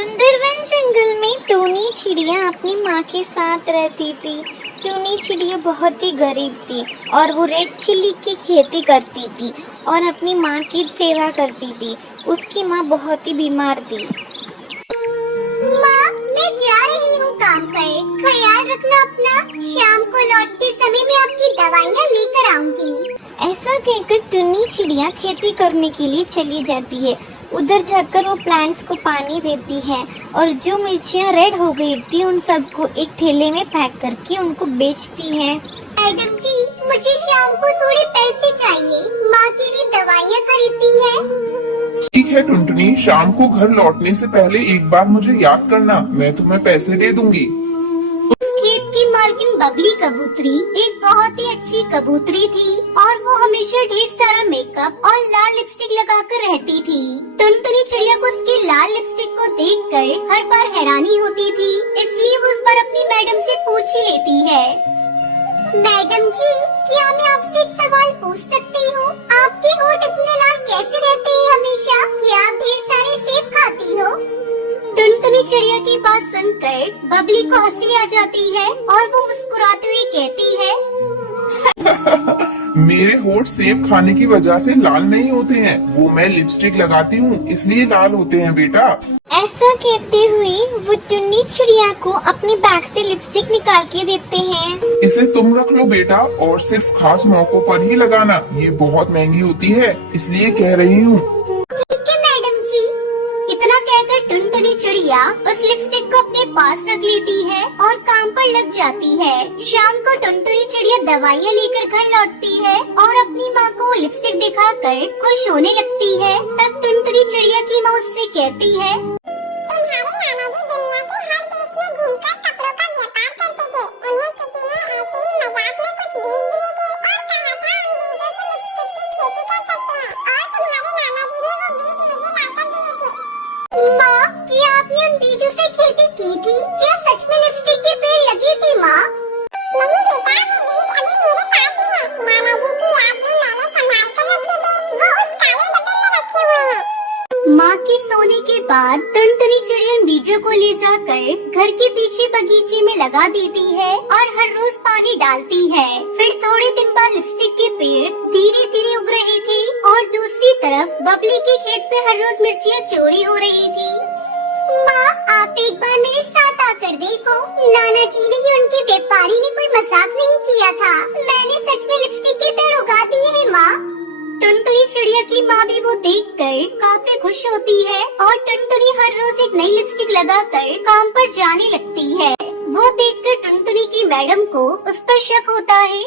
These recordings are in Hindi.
सुंदरवन जंगल में टूनी चिड़िया अपनी माँ के साथ रहती थी। टूनी चिड़िया बहुत ही गरीब थी और वो रेड चिल्ली की खेती करती थी और अपनी माँ की सेवा करती थी। उसकी माँ बहुत ही बीमार थी। माँ, मैं जा रही हूँ काम पर। ख्याल रखना अपना। शाम को लौटते समय मैं आपकी दवाइयाँ लेकर आऊंगी। ऐसा कहकर टूनी चिड़िया खेती करने के लिए चली जाती है। उधर जाकर वो प्लांट्स को पानी देती है और जो मिर्चियाँ रेड हो गई थी उन सबको एक थैले में पैक करके उनको बेचती है। मैडम जी, मुझे शाम को थोड़े पैसे चाहिए। माँ के लिए दवाइयाँ खरीदती है। ठीक है टुनटुनी, शाम को घर लौटने से पहले एक बार मुझे याद करना, मैं तुम्हें पैसे दे दूंगी। उस खेत की मालकिन बबली कबूतरी एक बहुत ही अच्छी कबूतरी थी और वो हमेशा ढेर सारा मेकअप और लाल लिपस्टिक लगाकर रहती थी। टुनटुनी चिड़िया को उसके लाल लिपस्टिक को देखकर हर बार हैरानी होती थी, इसलिए वो उस बार अपनी मैडम से पूछ ही लेती है। मैडम जी, क्या मैं आपसे एक सवाल पूछ सकती हूँ? आपके होंठ इतने लाल कैसे रहते हैं हमेशा? क्या आप ढेर सारे सेब खाती हो? टुनटुनी चिड़िया की बात सुनकर बबली को हंसी आ जाती है और वो मुस्कुराते हुए कहती है, मेरे होंठ सेब खाने की वजह से लाल नहीं होते हैं, वो मैं लिपस्टिक लगाती हूँ इसलिए लाल होते हैं बेटा। ऐसा कहते हुए वो टुन्नी चिड़िया को अपने बैग से लिपस्टिक निकाल के देते हैं। इसे तुम रख लो बेटा और सिर्फ खास मौकों पर ही लगाना, ये बहुत महंगी होती है इसलिए कह रही हूँ। ठीक है मैडम जी। इतना कहकर टुनटुनी चिड़िया उस लिपस्टिक को अपने पास रख लेती है और काम पर लग जाती है। शाम को टुनटुनी चिड़िया दवाइयाँ लेकर घर लौटती है और अपनी माँ को लिपस्टिक दिखाकर खुश होने लगती है। तब टुनटुनी चिड़िया की माँ उससे कहती है, तुम्हारे नाना जी दुनिया के हर देश में घूमकर कपड़ों का व्यापार करते थे। उन्हें किसी ने ऐसे ही मजाक में कुछ बीज दिए थे और कहा था उन बीजों से लिपस्टिक की खेती कर सकते हैं और तुम्हारे नाना जी ने वो बीज मुझे लाकर दिए थे। माँ, क्या आपने उन बीजों से खेती की थी? क्या सच में लिपस्टिक के पेड़ लगे थे माँ? नहीं बेटा, वो बीज अभी मेरे पास ही है। नाना जी की याद में मैंने संभाल कर रखे थे। वो उस काले डब्बे में रखे हुए हैं। माँ के सोने के बाद टुनटुनी चिड़िया उन बीजों को ले जाकर घर के पीछे बगीचे में लगा देती है और हर रोज पानी डालती है। फिर थोड़े दिन बाद लिपस्टिक के पेड़ धीरे धीरे उग रहे थे और दूसरी तरफ बबली के खेत पे हर रोज मिर्चियाँ चोरी हो रही थी। माँ, आप एक बार मेरे साथ आकर देखो। नाना जी ने या उनके व्यापारी ने कोई मजाक नहीं किया था। मैंने सच में लिपस्टिक के पेड़ उगा दिए हैं माँ। टुनटुनी चिड़िया की माँ भी वो देखकर काफी खुश होती है और टुनटुनी हर रोज एक नई लिपस्टिक लगाकर काम पर जाने लगती है। वो देखकर टुनटुनी की मैडम को उस पर शक होता है।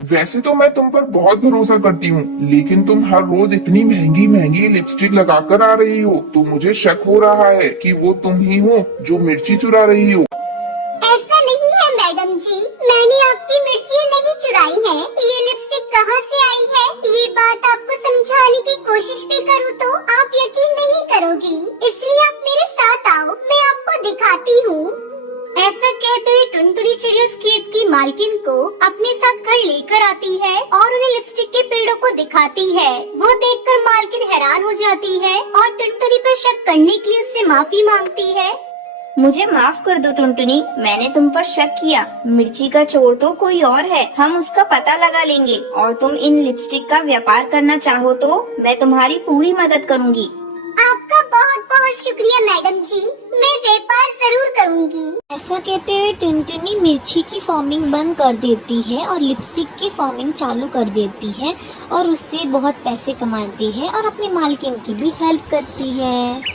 वैसे तो मैं तुम पर बहुत भरोसा करती हूँ, लेकिन तुम हर रोज इतनी महंगी महंगी लिपस्टिक लगाकर आ रही हो तो मुझे शक हो रहा है कि वो तुम ही हो जो मिर्ची चुरा रही हो। ऐसा नहीं है मैडम जी, मैंने आपकी मिर्ची नहीं चुराई है। ये लिपस्टिक कहाँ से आई है, ये बात आपको समझाने की कोशिश भी करूँ तो आप यकीन नहीं करोगी। इसलिए आप मेरे साथ आओ, मैं आपको दिखाती हूँ। ऐसा कहते हुए टुनटुनी चिड़िया उस खेत की मालकिन को अपने साथ घर लेकर आती है और उन्हें लिपस्टिक के पेड़ों को दिखाती है। वो देखकर मालकिन हैरान हो जाती है और टुनटुनी पर शक करने के लिए उससे माफी मांगती है। मुझे माफ कर दो टुनटुनी, मैंने तुम पर शक किया। मिर्ची का चोर तो कोई और है, हम उसका पता लगा लेंगे और तुम इन लिपस्टिक का व्यापार करना चाहो तो मैं तुम्हारी पूरी मदद करूंगी। आपका बहुत बहुत शुक्रिया मैडम जी, मैं व्यापार जरूर करूंगी। ऐसा कहते हुए टुनटुनी मिर्ची की फार्मिंग बंद कर देती है और लिपस्टिक की फार्मिंग चालू कर देती है और उससे बहुत पैसे कमाती है और अपने मालकिन की भी हेल्प करती है।